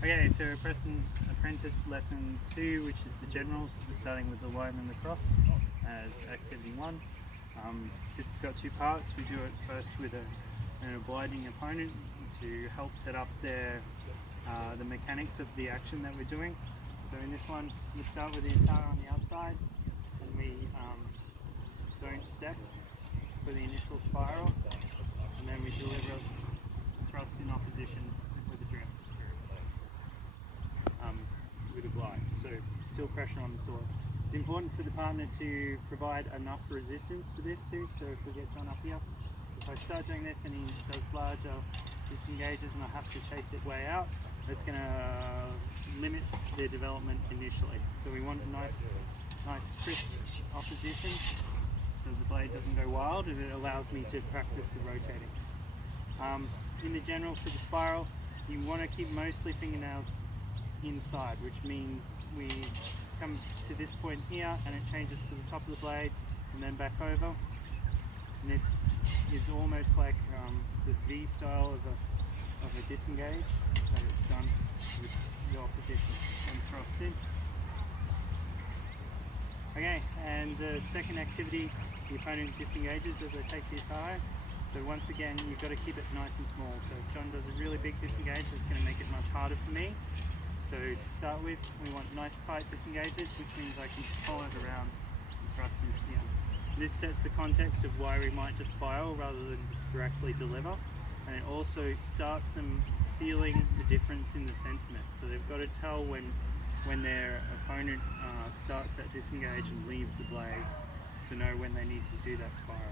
Okay, so we're pressing Apprentice Lesson 2, which is the generals. We're starting with the line and the cross as activity 1. This has got two parts. We do it first with an obliging opponent to help set up the mechanics of the action that we're doing. So in this one, we start with the Atajo on the outside, and we don't step for the initial spiral, and then we deliver thrust in opposition with a drift. With a glide, so still pressure on the soil. It's important for the partner to provide enough resistance for this too, so if we get John up here, if I start doing this and he does larger disengages and I have to chase it way out, that's going to limit their development initially. So we want a nice crisp opposition so the blade doesn't go wild, and it allows me to practice the rotating. In the general for the spiral, you want to keep mostly fingernails inside, which means we come to this point here and it changes to the top of the blade and then back over. And this is almost like the V style of a disengage, but it's done with the opposition and thrust in. Okay, and the second activity, the opponent disengages as I take the Atajo. So once again, you've got to keep it nice and small. So if John does a really big disengage, it's going to make it much harder for me. So to start with, we want nice tight disengages, which means I can follow it around and thrust into the end. This sets the context of why we might just spiral rather than directly deliver, and it also starts them feeling the difference in the sentiment. So they've got to tell when their opponent starts that disengage and leaves the blade to know when they need to do that spiral.